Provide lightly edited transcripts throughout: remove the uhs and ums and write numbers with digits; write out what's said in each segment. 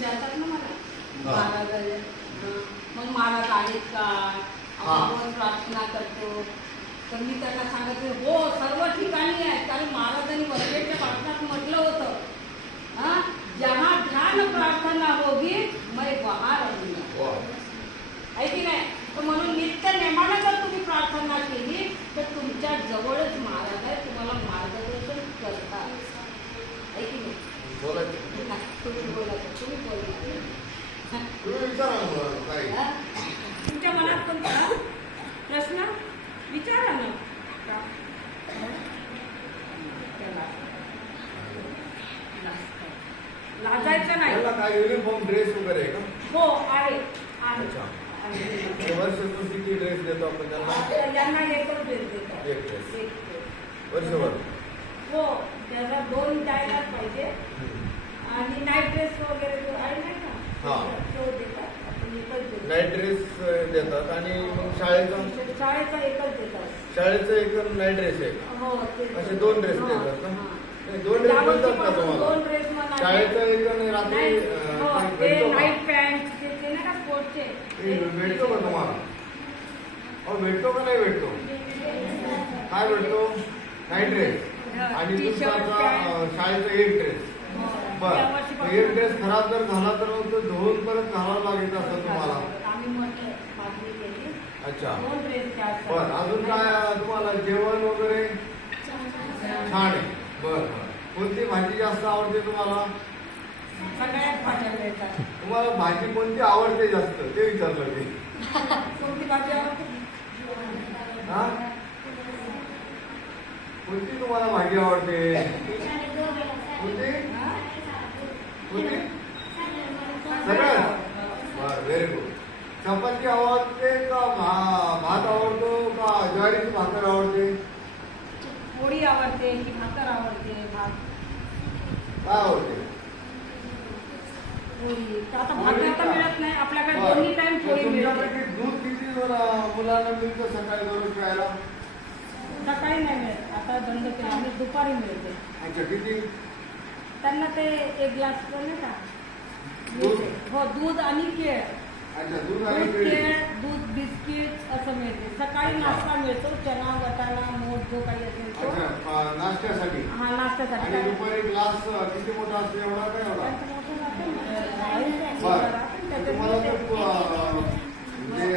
विचारतात ना मला महाराज मग महाराज आहेत का आपण प्रार्थना करतो तर मी त्यांना सांगते हो सर्व ठिकाणी आहे कारण महाराजांनी वर्षेच्या प्रार्थनात म्हटलं होतं जहाँ ध्यान प्रार्थना होगी मैं वहाँ रहूंगा आहे की नाही तर म्हणून नित्य नेमानं जर तुम्ही प्रार्थना केली तर तुमच्या जवळच महाराज आहे तुम्हाला मार्गदर्शन करतात आहे की नाही तुम्ही बोलायचं तुम्ही बोला तुमच्या मनात कोणता प्रश्न विचारा ना लाजायचं नाही काय युनिफॉर्म ड्रेस वगैरे आहे का हो आहे वर्षातून किती ड्रेस देतो आपण त्यांना एकच ड्रेस देतो एक ड्रेस वर्षभर हो त्याला 2 द्यायलाच पाहिजे आणि नाईट ड्रेस वगैरे जो आहे नाही का तो देतात आपण एकच देतो नाईट ड्रेस देतात आणि मग शाळेचा एकच देतात शाळेचा एक नाईट ड्रेस आहे हो असे 2 ड्रेस देतात ना 2 ड्रेस मिळतात का तुम्हाला 2 ड्रेस म्हणा शाळेचा एक आणि रात्री नाईट पॅन्ट ते ना का स्पोर्टचे भेटतो का तुम्हाला भेटतो का नाही भेटतो काय भेटतो नाईट ड्रेस आणि दुसरा शाळेचा एक ड्रेस बर एक ड्रेस खराब जर झाला तर मग तो धुवून परत घालावा लागेल असं तुम्हाला अच्छा बर अजून काय तुम्हाला जेवण वगैरे छान आहे बर कोणती भाजी जास्त आवडते तुम्हाला सगळ्यात भाज्या मिळतात तुम्हाला भाजी कोणती आवडते जास्त ते विचारलं मी कोणती भाजी आवडते हा कोणती तुम्हाला भाजी आवडते कोणती कोणती सगळ्यात बर व्हेरी गुड चपाती आवडते का भात आवडतो का ज्वारीची भाकर आवडते पोळी आवडते की भाकर आवडते भात काय आवडते पोळी आता भाकर तर मिळत नाही आपल्याकडे दोन्ही टाइम पोळी मिळते दूध किती मुलांना मिळतं सकाळी दररोज प्यायला सकाळी नाही मिळत आता बंद केलं आणि दुपारी मिळते अच्छा किती त्यांना ते 1 ग्लास नाही का हो दूध आणि केळ अच्छा दूध आणि केळ दूध बिस्किट असं मिळते सकाळी नाश्ता मिळतो चना वाटाणा मोठ जो काही असेल तो नाश्त्यासाठी हा नाश्त्यासाठी आणि दुपारी ग्लास किती मोठा असतो एवढा काय एवढा तुम्हाला म्हणजे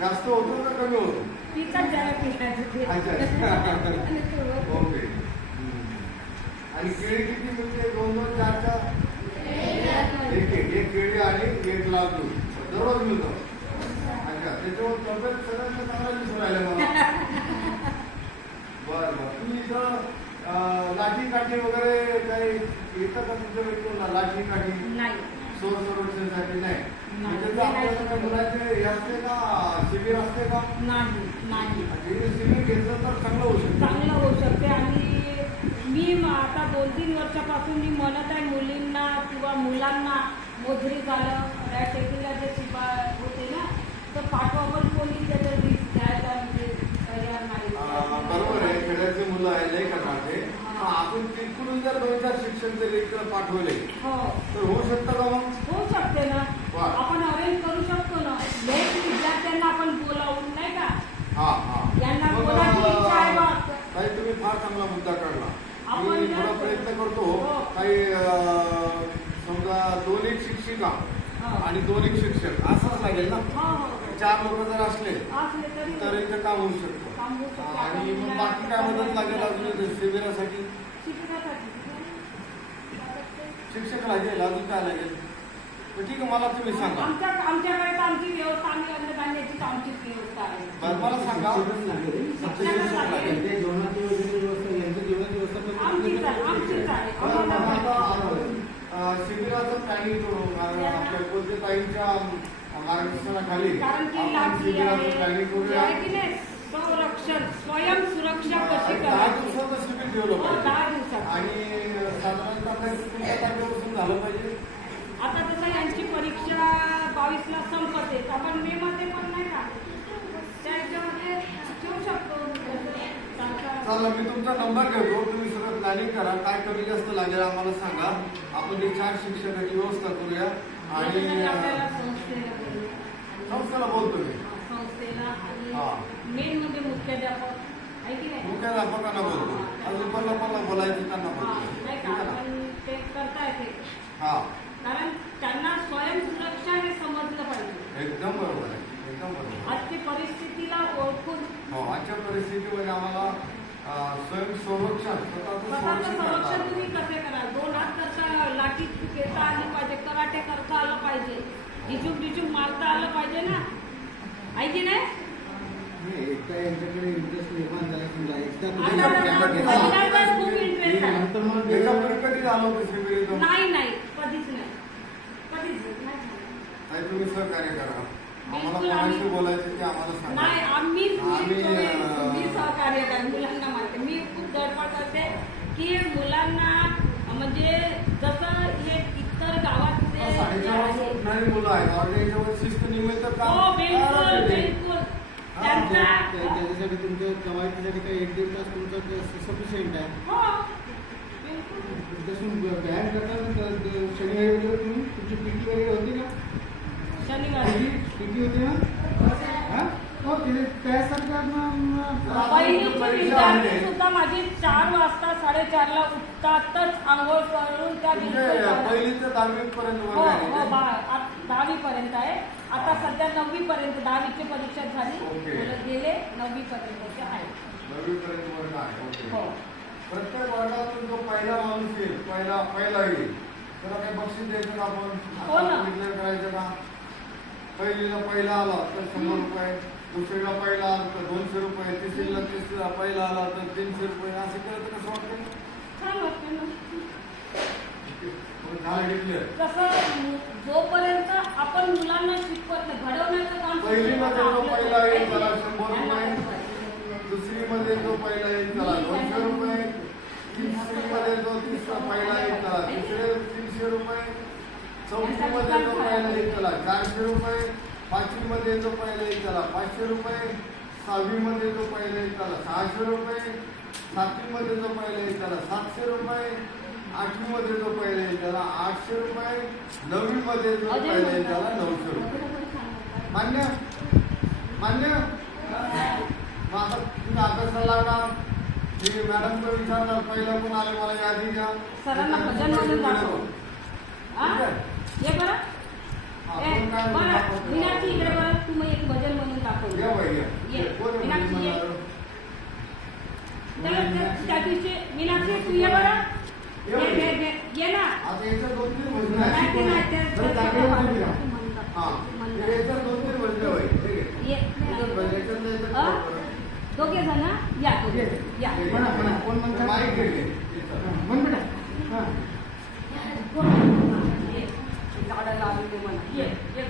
जास्त होतो का कमी होतो पिकाच ज्याला पिकायचं ओके आणि केळी किती मिळते 2-2 4 एक केळी आणि 1 ग्लास दूध दररोज मिळतो अच्छा त्याच्यावर तब्येत सगळ्यांना चांगला दिसून राहिलं मला बरं तुम्ही इथं लाठी काठी वगैरे काही येतं का तुमच्या व्यक्तीला लाठी काठी नाही संरक्षणासाठी नाही आपल्याला मुलाचे हे असते का शिबिर असते का नाही शिबिर घेतलं तर चांगलं होऊ शकते आणि मी आता 2-3 वर्षापासून मी म्हणत आहे मुलींना किंवा मुलांना मोजरी झालं त्या शेतीला जे शिबा होते ना तर पाठवा पण कोणी त्याच्या रिस्क द्यायला म्हणजे तयार नाही बरोबर आहे खेड्याचे मुलं आहे लय करणारे आपण तिकडून जर 2-4 शिक्षण जर इकडे पाठवले हो तर होऊ शकतं का मग होऊ शकते ना आपण अरेंज करू शकतो ना विद्यार्थ्यांना आपण बोलावून नाही का यांना बोलायची इच्छा आहे बा काही तुम्ही फार चांगला मुद्दा काढला आपण थोडा प्रयत्न करतो काही समजा 2-1 शिक्षिका आणि 2-1 शिक्षक असंच लागेल ना 4 लोक जर असले तर इथं काम होऊ शकतो आणि मग बाकी काय मदत लागेल अजून शिबिरासाठी शिक्षक लागेल अजून काय लागेल ठीक आहे मला तुम्ही सांगा आमच्याकडे तर आमची व्यवस्था आम्ही अन्नधान्याची आमचीच व्यवस्था आहे बरं मला सांगा शिबिराचं प्लॅनिंग करून आपल्या कोणत्या ताईंच्या मार्गदर्शनाखाली शिबिराचं प्लॅनिंग करूया संरक्षण स्वयं सुरक्षा कशी 10 दिवसाचं शिबिर ठेवलं पाहिजे 10 दिवसात आणि साधारणतः कोणत्या तारखेपासून झालं पाहिजे आता तसं यांची परीक्षा 22ला संपते आपण मे मध्ये पण नाही का त्याच्यामध्ये ठेवू शकतो चला मी तुमचा नंबर घेतो तुम्ही सगळं प्लॅनिंग करा, काय कमी जास्त लागेल आम्हाला सांगा. आपण ते 4 शिक्षकाची व्यवस्था करूया आणि आपल्याला संस्थेला बोलू. संस्थेला बोलतो मी. संस्थेला हा. आणि मेन म्हणजे मुख्याध्यापक आहे की नाही? मुख्याध्यापकांना बोलतो. अजून कोणाला बोलायचं त्यांना हा, बोलतो. नाही ठीक का? आहे ना? आपण ते करता येते. हा, कारण त्यांना स्वयंसुरक्षा हे समजलं पाहिजे. एकदम बरोबर आहे, एकदम बरोबर. आजची परिस्थितीला ओळखून हो, आजच्या परिस्थितीमध्ये आम्हाला स्वयंसंरक्षण स्वतःचं स्वतःचं संरक्षण करता संरक्षण आलं तुम्ही पाहिजे. कसे करा? 2 हात करता लाठी घेता आली पाहिजे, कराटे करता आलं पाहिजे, झिजूक मारता आलं पाहिजे ना, आहे की नाही? नाही, एकदा यांच्याकडे इंटरेस्ट निर्माण झाला समजा, एकदा आता पहिल्यांदाच खूप इंटरेस्ट आहे. नंतर मग त्याच्यापूर्वी कधी झालं होतं शिबिर एकदम? नाही नाही, कधीच नाही, कधीच नाही झालं. नाही, तुम्ही सहकार्य करा. आम्हाला बिलकुल कोणाशी आम्ही- बोलायचं ते आम्हाला सांगा. नाही, आम्ही आम्ही, सहकार्य करा मुलांना मानते. मी खूप धडपड करते की मुलांना म्हणजे जसं हे इतर गावातले जे 4:30 वाजता आहे- उठणारी मुलं आहेत, ऑलरेडी याच्यावर शिस्त निमित्त काम हो बिलकुल करायला पाहिजे. बिलकुल हा, त्यांचा त्याच्यासाठी तुमच्या कवायतीसाठी काही 1-1.5 तास तुमचं सफिशियंट आहे. हो बिलकुल. तसून व्यायाम करताना शनिवारी वगैरे तुम्ही तुमची पीटी वगैरे होती ना? शनिवारी पीटी होती ना? हा? हो, त्यासारखं पहिलीचे विद्यार्थी सुद्धा माझी 4 वाजता 4:30ला उठतातच आंघोळ करून त्या म्हणजे पहिलीचं 10वी पर्यंत हो वर्ग आहे हो ते? 10वी पर्यंत आहे. आता सध्या 9वी पर्यंत 10वीची परीक्षा झाली, ओके. मुलं गेले 9वी पर्यंतचे आहे. 9वी पर्यंत वर्ग आहे. ओके. हो प्रत्येक वर्गातून जो पहिला माणूस येईल, पहिला येईल, त्याला काही बक्षीस द्यायचं का आपण? हो ना. डिक्लेअर करायचं का? पहिलीला पहिला आला तर 100 रुपये, दुसरीला पहिला आला तर 200 रुपये, तिसरीला पहिला आला तर 300 रुपये, असं केलं तर कसं वाटतं? छान वाटतं ना. झालं डिक्लेअर. कसं जोपर्यंत आपण मुलांना शिकवत नाही, घडवण्याचं काम पहिलीमध्ये जो पहिला येईल त्याला 100 यांना रुपये, करायचं पाहिजे. दुसरीमध्ये जो पहिला येईल त्याला 200 रुपये, तिसरीमध्ये जो पहिला येईल त्याला 300 रुपये, चौथीमध्ये जो पहिला येईल त्याला 400 रुपये, 5वीमध्ये जो पहिला येईल त्याला 500 रुपये, 6वीमध्ये जो पहिला येईल त्याला 600 रुपये, 7वीमध्ये जो पहिला येईल त्याला 700 रुपये, 8वीमध्ये जो पहिला येईल त्याला 800 रुपये, 9वीमध्ये जो पहिला येईल त्याला 900 रुपये. मान्य? मान्य? मग आता तुम्ही अभ्यासाला लागणार. मी मॅडमला विचारणार पहिला कोण आले मला यादी द्या. सरांना भजन म्हणून दाखव. हा? ठीक आहे? ये बरं हा, ए, कोण काय बरं दाखवतो? मीनाक्षी इकडे बरं, तू मग एक भजन म्हणून दाखव. या बाई, या. ये. कोण आहे मीनाक्षी मुली ये. मला? त्या दिवशी मीनाक्षी तू ये बरं. ये ना. आता याच्यात 2-3 भजनं नाही आहेत. ते नाही, बरं, जागेवर तुम्ही राहा. तू म्हणता. हा. तू म्हणता. याच्यात 2-3 भजनं होईल. ठीक आहे? ये. याच्यात भजनं, याच्यातलं याच्यात हा? बरोबर. दोघे जण या दोघे. या म्हणा, कोण म्हणतात? माईक घे. म्हण बेटा. हा. ये. झाडं लावली म्हणा. ये ये